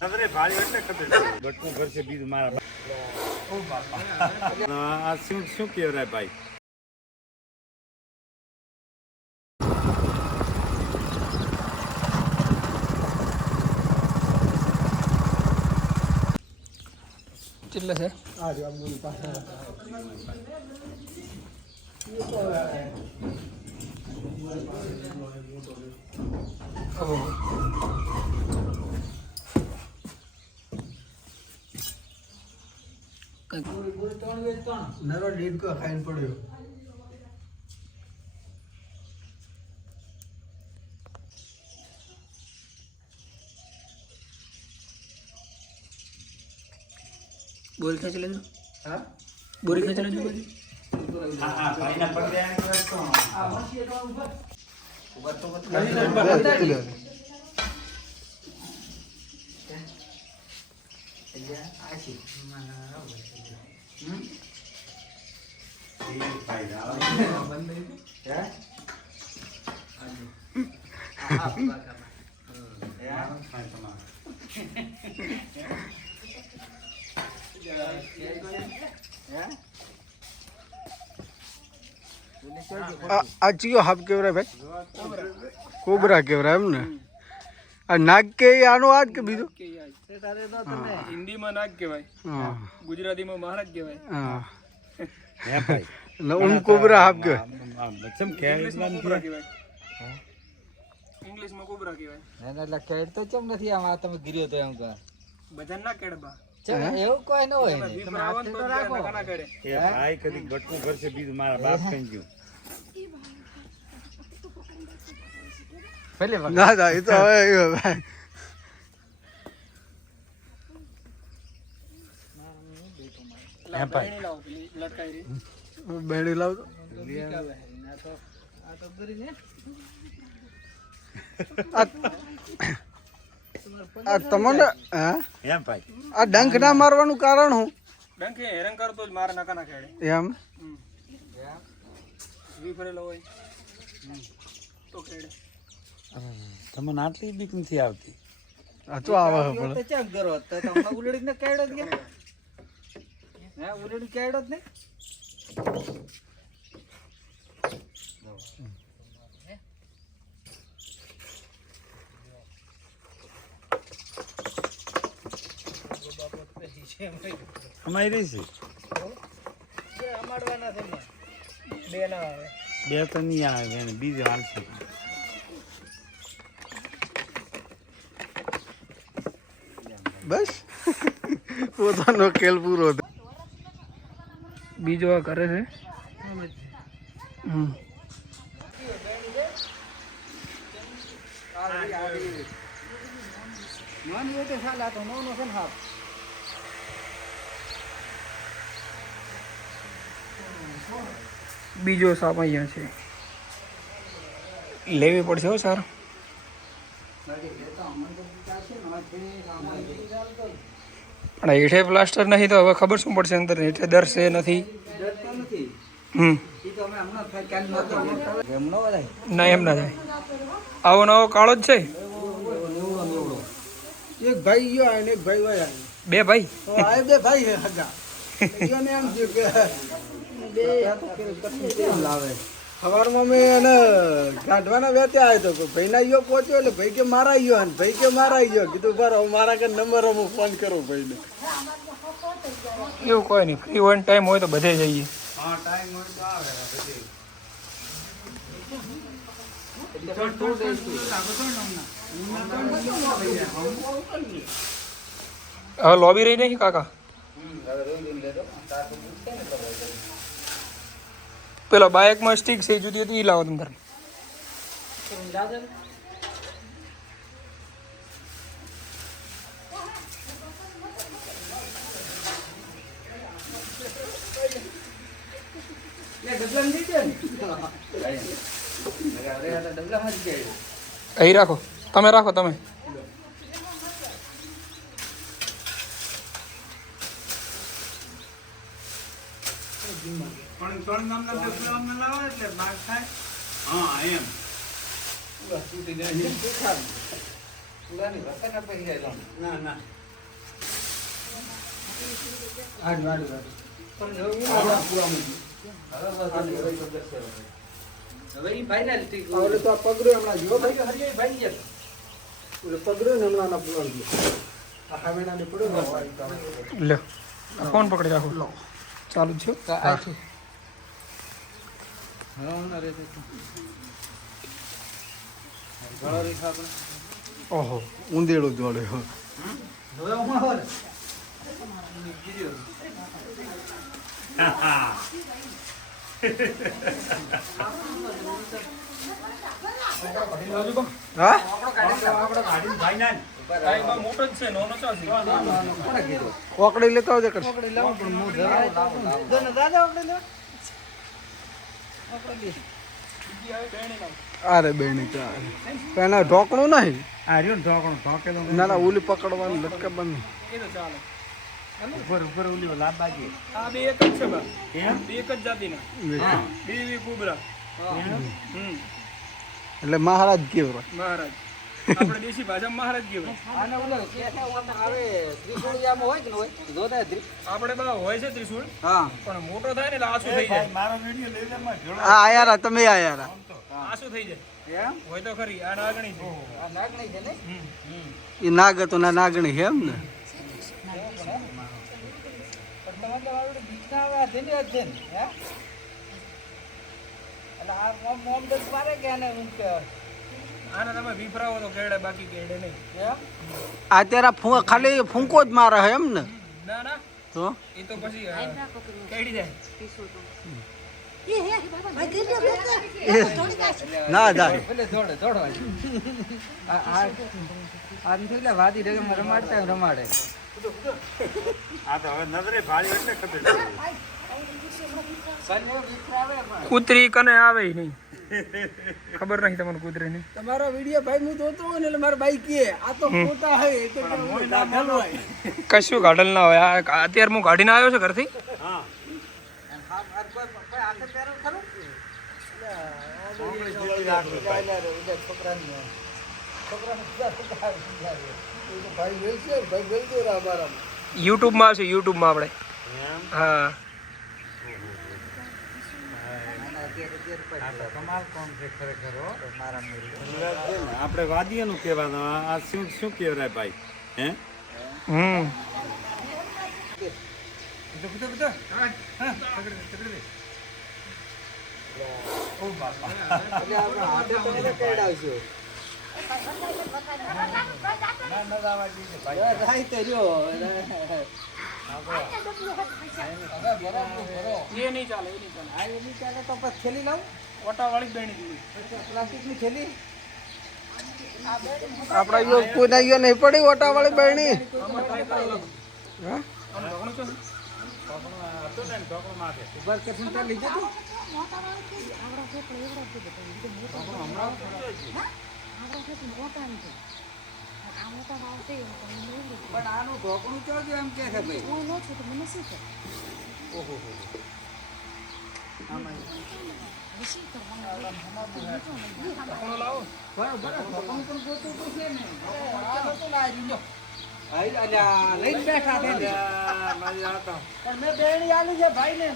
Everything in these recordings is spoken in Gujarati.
અરે ભાઈ એટલે ખબર બટકું ભરશે બીજું મારા ઓ બાપા આ શું કહેવાય ભાઈ કેટલા છે આ જો આમ પાસે નરો લીડ કો ખાઈને પડ્યો બોરી ખેંચી લેજો હા બોરી ખેંચી લેજો હા ભાઈના પગલે આ મસી તો ઉપર તો આ ચિયો હાફ કેવરાય ભાઈ કોબરા કેવરાય એમ ને આ નાગ કે આનો આજ કે બીજો હિન્દીમાં નાગ કહેવાય હા ગુજરાતીમાં મહારાજ કહેવાય હા હે ભાઈ ને ઉન કોબરા હાફ કે બચમ કે ઇસ્લામ કોબરા કહેવાય ઇંગ્લિશમાં કોબરા કહેવાય એટલે કેડ તો ચમ નથી આમ તમે ગિર્યો તો એમ કા બધા ના કેડબા એવું કોઈ ન હોય ને તમે આવો તો ના કરે એ ભાઈ કદી બટકું ભરશે બીજું મારા બાપ કઈ ગયું પેલે ના ના એ તો હવે ભાઈ હે ભાઈ લાવો પેલી લટકાઈ રહી બેડી લાવતો આ તો કરીને આ તમને હા હે ભાઈ આ ડંખ ના મારવાનું કારણ શું ડંકે હેરાન કરતો જ મારે નકા ના ખેડે એમ વી ફરેલો હોય તો ખેડે તમને આટલી બીક નથી આવતી આ તો આવે પણ તો ચમ કરો તો તમને ઉલડી ને કેડો જ કે હે ઉલડી કેડો જ ને અમારી રહી છે અમાડવાના છે બે ના આવે બે તો નહીં આવે એને બીજું હાલશે બસ પોતાનો ખેલ પૂરો બીજો આ કરે છે મન એ તો સાલા તો નો છે ને હાફ બીજો સાપ અહીંયા છે લેવી પડશે હો સારું પણ હેઠે પ્લાસ્ટર નહીં તો હવે ખબર શું પડશે અંદર હેઠે દર છે નથી ડરતો નથી હમ ઈ તો અમે હમણાં થાય કાલ નતો એમ ન હોય ના એમ ના થાય આવો નવો કાળો જ છે એક ભાઈ ગયો અને એક ભાઈ વયા બે ભાઈ તો આ બે ભાઈ હે હગા ઈયોને એમ થયું કે બે કેમ લાવે સવારમાં મેં એને કાઢવાના વેત્યા આવ્યો તો ભાઈના ઈયો પહોંચ્યો એટલે ભાઈ કે મારા ઈયો અને ભાઈ કે મારા ઈયો કીધું બરાબર મારા કે નંબર હું ફોન કરું ભાઈને એવું કોઈ નહીં ફ્રી હોય ટાઈમ હોય તો બધે જઈએ હા ટાઈમ હોય તો આવે બધી હવે લોબી રહી નહીં કાકા પેલો બાઇકમાં સ્ટીક છે જુદી હતી એ લાવો તમે તારે અહીં રાખો તમે રાખો તમે પણ ત્રણ નામના ડબલા અમને લાવો એટલે માર થાય હા એમ તૂટી જાય ની વતન પડી જાય ના ના હવે ઈ ફાઇનલ ઠીક ઓલે તો આ પગડ્યો હમણાં જો ભાઈ હરિયાઈ ભાઈ ગયા ઓલે પગડ્યો ને હમણાં ના પુરાણ ગયો આખા મહિનાની પડ્યો ને લ્યો આ ફોન પકડી રાખો ચાલુ જ છે આ છે હા ના રે તો ગળો રેખા આપણે ઓહો ઊંધેડો જોડે હો હવે હું આવર હા મોટો જ છે નાનો ચાલશે કોણે કીધું કોકડી લેતો આવજે કરશે પકડી લાવું પણ હું જરા દાદા આપણે લે આપણે અરે બેની ચાલ પેલા ઢોકણું નહીં આ રહ્યું ને ઢોકણું ઢોકેલું ના ના ઓલી પકડવાનું લટકે બંધ એ તો ચાલે ઉપર ઉપર ઓલી લાભ બાકી આ બે એક જ છે બા એમ બે એક જ જાતિના બે કુબરા એટલે મહારાજ કેવરા મહારાજ આપણે દેશી ભાષામાં મહારાજ કહેવાય આને ઓલો કે આવે ત્રિકોણિયામાં હોય કે ન હોય જોતા આપણે બા હોય છે ત્રિશુળ હા પણ મોટો થાય ને એટલે આછું થઈ જાય મારો વિડીયો લઈ લે માં જોડો આ આયારા તમે આયારા આછું થઈ જાય એમ હોય તો ખરી આ નાગણી છે આ નાગણી છે ને એ નાગ હતો ના નાગણી છે એમ ને પણ તમારે તો આવડે બીજના આવે છે ને છે ને હે એટલે આ મોમ દસ મારે કે આને હું કે આને તમે વિફરાવો તો કેડે બાકી કેડે નહીં એમ અત્યારે ખાલી ફૂંકો જ મારે છે એમ ને ના ના તો એ તો પછી કેડી જાય ના જાય પેલે દોડે દોડવા આ આ એટલે વાદી રમાડતા રમાડે આ તો હવે નજરે ભાળી એટલે ખબર પડી. કૂતરી કને આવે ય નહીં ખબર નહીં તમને કૂતરી ની તમારો વિડીયો ભાઈ હું જોતો હોય ને એટલે મારા ભાઈ કહે આ તો ખોટા હે એ તો ગાઢલ હોય કશું ગાડલ ના હોય આ અત્યારે હું કાઢીને આવ્યો છે ઘરથી હા ભાઈ વેચશે ભાઈ વેચજો રા અમારા યુટ્યુબમાં આવશે યુટ્યુબમાં આપણે એમ હા આ તો કમાલ કોમ છે ખરેખર હો આપણે વાદીઓનું કહેવાનું આ શું શું કહેવાય ભાઈ હે હમ એ નહીં ચાલે તો બસ થેલી લાવું ઓટાવાળી બેણી દીધી પ્લાસ્ટિકની થેલી આપડા યો કોઈ ના યો નહીં પડી ઓટા વાળી બહેણી હા ઉપર કે સુંદર લીધો તું પણ આનું ઢોકણું ચોજો એમ કે છે ભાઈ ઓહો લાવો બરાબર ઢોકણું પણ ગોતું તો છે ને ચાલો તો લાવી લો ભાઈ અલ્યા લઈને બેઠા છે ને. પણ મેં બેણી આલી છે ભાઈ ને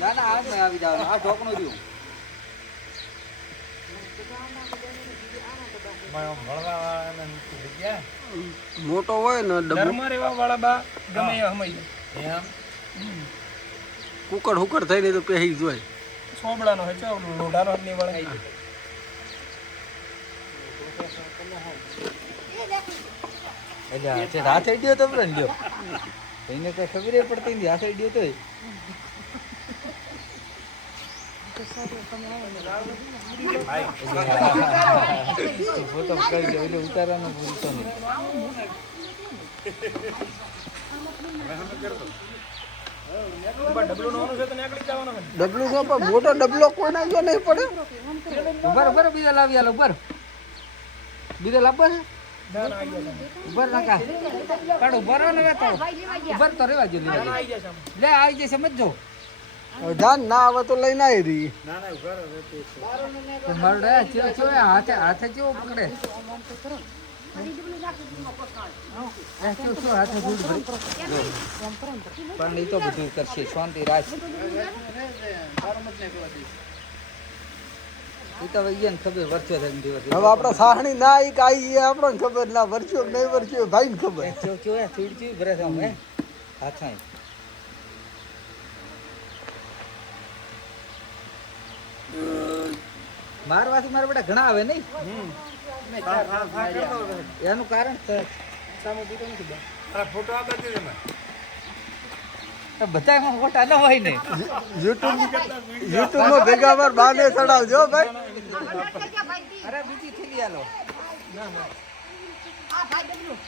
ના ના આવી જાવ આ ઢોકણું રહ્યું મોટો હોય ને ડબ્બો ધર્મ રેવા વાળા બા ગમે એ હમાઈ એમ કુકડ હુકડ થઈને તો પહેરી જોય સોબડાનો હે ચો લોઢાનો ની વળે એટલે છે હાથ આઈડિયો તો પણ લ્યો એને કઈ ખબર પડતી નથી હાથ આઈડિયો તો ફોટો કરી દે એટલે ઉતારવાનો ભૂલતો નહીં ડબલું નોનું છે તો નીકળી જવાનો ને ડબલું નો પણ મોટો ડબલો કોઈ ના જો નહીં પડે ઉભર ઉભર બીજા લાવી આલો ઉભર બીજા લાવવા છે ના ના આવી જશે ઉભર નાકા પણ ઉભર ને તો ઉભર તો રેવા જો ના આવી જશે લે આવી જશે સમજો હવે જાન ના આવે તો લઈને આવી રહી. ના ના ઘર રહેતી છે. મરડે હાથે હાથે કેવો પકડે પણ એ તો બધું કરશે શાંતિ રાખ એ તો વૈયા ને ખબર વર્ષો થઈ દિવસ હવે આપડે સાહણી ના આવી કે આવી એ આપણને ખબર ના વર્ચ્યો કે નહીં વર્ચ્યો ભાઈ ને ખબર. ચીડચી ભરે છે હે હાથા મારવાથી મારા બેટા ઘણા આવે નહીં એનું કારણ ફોટો આપે છે તમે બધા ફોટા ન હોય ને યુટ્યુબ માં ભેગા વાર બાને ચડાવજો ભાઈ. અરે બીજી થેલી આલો આ ભાઈ ડબલું